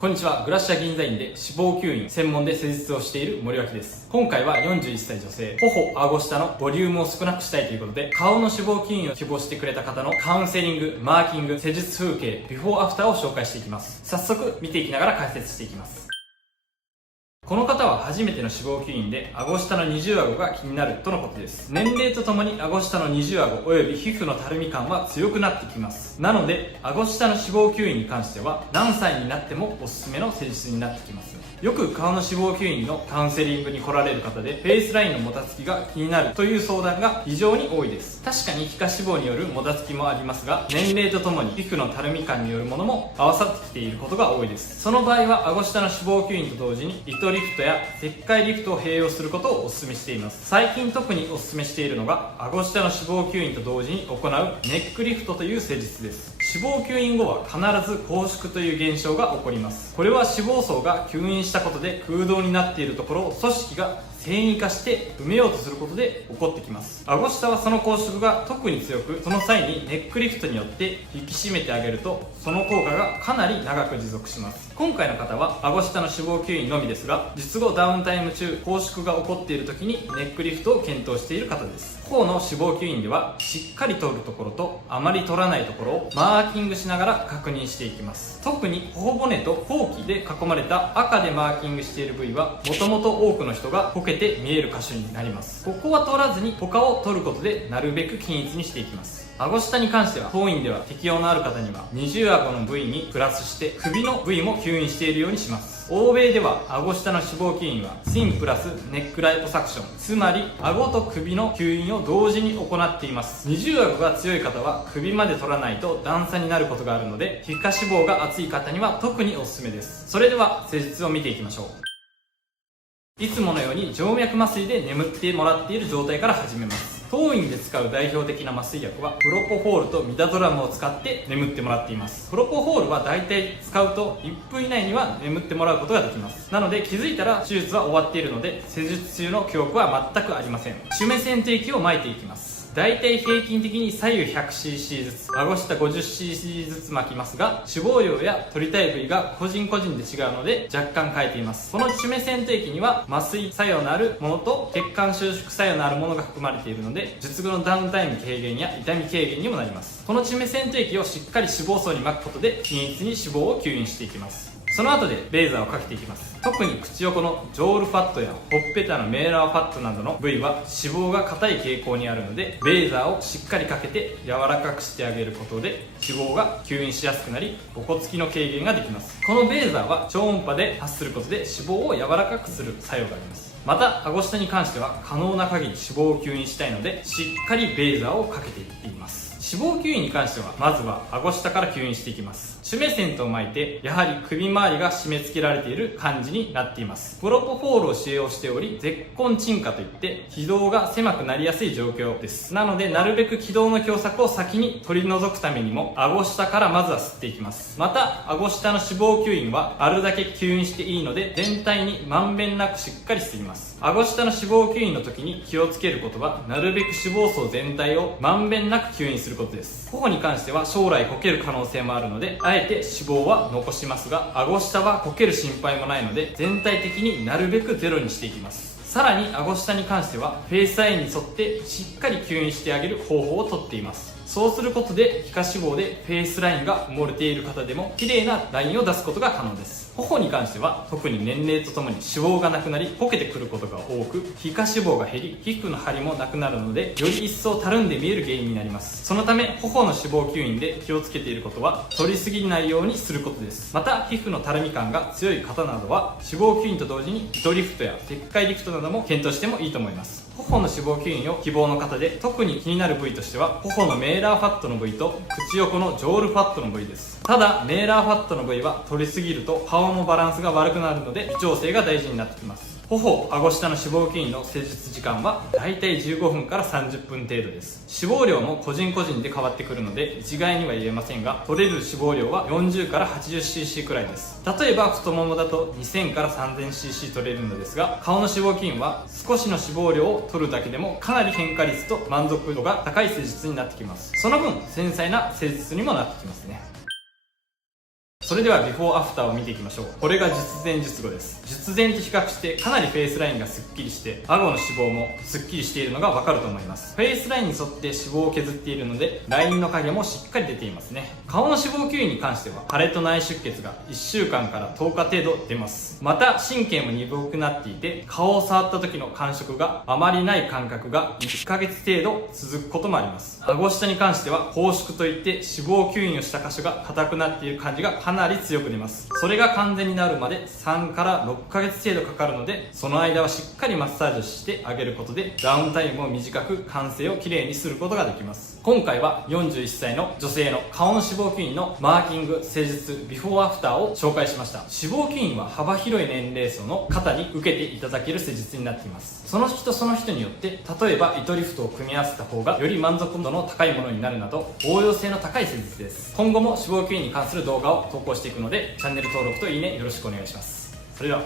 こんにちは。グラッシャー銀座院で脂肪吸引専門で施術をしている森脇です。今回は41歳女性、頬、顎下のボリュームを少なくしたいということで、顔の脂肪吸引を希望してくれた方のカウンセリング、マーキング、施術風景、ビフォーアフターを紹介していきます。早速見ていきながら解説していきます。この方は初めての脂肪吸引で顎下の二重顎が気になるとのことです。年齢とともに顎下の二重顎および皮膚のたるみ感は強くなってきます。なので顎下の脂肪吸引に関しては何歳になってもおすすめの施術になってきます。よく顔の脂肪吸引のカウンセリングに来られる方でフェイスラインのもたつきが気になるという相談が非常に多いです。確かに皮下脂肪によるもたつきもありますが、年齢とともに皮膚のたるみ感によるものも合わさってきていることが多いです。その場合は顎下の脂肪吸引と同時に糸リフトや石灰リフトを併用することをお勧めしています。最近特にお勧めしているのが顎下の脂肪吸引と同時に行うネックリフトという施術です。脂肪吸引後は必ず拘縮という現象が起こります。これは脂肪層が吸引したことで空洞になっているところを組織が繊維化して埋めようとすることで起こってきます。顎下はその拘縮が特に強く、その際にネックリフトによって引き締めてあげるとその効果がかなり長く持続します。今回の方は顎下の脂肪吸引のみですが、術後ダウンタイム中拘縮が起こっている時にネックリフトを検討している方です。頬の脂肪吸引ではしっかり取るところとあまり取らないところをマーキングしながら確認していきます。特に頬骨と後期で囲まれた赤でマーキングしている部位はもともと多くの人がこけて見える箇所になります。ここは取らずに他を取ることでなるべく均一にしていきます。顎下に関しては当院では適用のある方には二重顎の部位にプラスして首の部位も吸引しているようにします。欧米では顎下の脂肪吸引はスインプラスネックライポサクション、つまり顎と首の吸引を同時に行っています。二重顎が強い方は首まで取らないと段差になることがあるので、皮下脂肪が厚い方には特におすすめです。それでは施術を見ていきましょう。いつものように静脈麻酔で眠ってもらっている状態から始めます。当院で使う代表的な麻酔薬はプロポフォールとミダゾラムを使って眠ってもらっています。プロポフォールは大体使うと1分以内には眠ってもらうことができます。なので気づいたら手術は終わっているので、施術中の記憶は全くありません。主目線定器を巻いていきます。大体平均的に左右 100cc ずつ、顎下 50cc ずつ巻きますが、脂肪量や取りたい部位が個人個人で違うので若干変えています。この主目線定器には麻酔作用のあるものと血管収縮作用のあるものが含まれているので、術後のダウンタイム軽減や痛み軽減にもなります。この主目線定器をしっかり脂肪層に巻くことで均一に脂肪を吸引していきます。その後でレーザーをかけていきます。特に口横のジョールファットやほっぺたのメーラーファットなどの部位は脂肪が硬い傾向にあるので、レーザーをしっかりかけて柔らかくしてあげることで脂肪が吸引しやすくなり、おこつきの軽減ができます。このレーザーは超音波で発することで脂肪を柔らかくする作用があります。また顎下に関しては可能な限り脂肪を吸引したいので、しっかりレーザーをかけていっています。脂肪吸引に関してはまずは顎下から吸引していきます。主目線と巻いてやはり首周りが締め付けられている感じになっています。プロポフォールを使用しており、絶根沈下といって気道が狭くなりやすい状況です。なのでなるべく気道の狭窄を先に取り除くためにも顎下からまずは吸っていきます。また顎下の脂肪吸引はあるだけ吸引していいので、全体にまんべんなくしっかり吸います。顎下の脂肪吸引の時に気をつけることは、なるべく脂肪層全体をまんべんなく吸引することです。頬に関しては将来こける可能性もあるので、あえて脂肪は残しますが、顎下はこける心配もないので全体的になるべくゼロにしていきます。さらに顎下に関してはフェイスラインに沿ってしっかり吸引してあげる方法をとっています。そうすることで皮下脂肪でフェイスラインが埋もれている方でも綺麗なラインを出すことが可能です。頬に関しては特に年齢とともに脂肪がなくなりこけてくることが多く、皮下脂肪が減り皮膚の張りもなくなるので、より一層たるんで見える原因になります。そのため頬の脂肪吸引で気をつけていることは、取りすぎないようにすることです。また皮膚のたるみ感が強い方などは脂肪吸引と同時に糸リフトや石灰リフトなども検討してもいいと思います。頬の脂肪吸引を希望の方で特に気になる部位としては、頬のメーラーファットの部位と口横のジョールファットの部位です。ただメーラーファットの部位は取りすぎると顔のバランスが悪くなるので微調整が大事になってきます。頬、顎下の脂肪吸引の施術時間はだいたい15分から30分程度です。脂肪量も個人個人で変わってくるので一概には言えませんが、取れる脂肪量は40から 80cc くらいです。例えば太ももだと2000から 3000cc 取れるのですが、顔の脂肪吸引は少しの脂肪量を取るだけでもかなり変化率と満足度が高い施術になってきます。その分繊細な施術にもなってきますね。それではビフォーアフターを見ていきましょう。これが術前術後です。術前と比較してかなりフェイスラインがスッキリして、顎の脂肪もスッキリしているのがわかると思います。フェイスラインに沿って脂肪を削っているので、ラインの影もしっかり出ていますね。顔の脂肪吸引に関しては腫れと内出血が1週間から10日程度出ます。また神経も鈍くなっていて、顔を触った時の感触があまりない感覚が1ヶ月程度続くこともあります。顎下に関しては拘縮といって脂肪吸引をした箇所が硬くなっている感じがかなり強く出ます。それが完全になるまで3から6ヶ月程度かかるので、その間はしっかりマッサージをしてあげることでダウンタイムを短く完成をきれいにすることができます。今回は41歳の女性の顔の脂肪吸引のマーキング施術ビフォーアフターを紹介しました。脂肪吸引は幅広い年齢層の方に受けていただける施術になっています。その人その人によって、例えば糸リフトを組み合わせた方がより満足度の高いものになるなど応用性の高い施術です。今後も脂肪吸引に関する動画を投稿していくので、チャンネル登録といいねよろしくお願いします。それでは。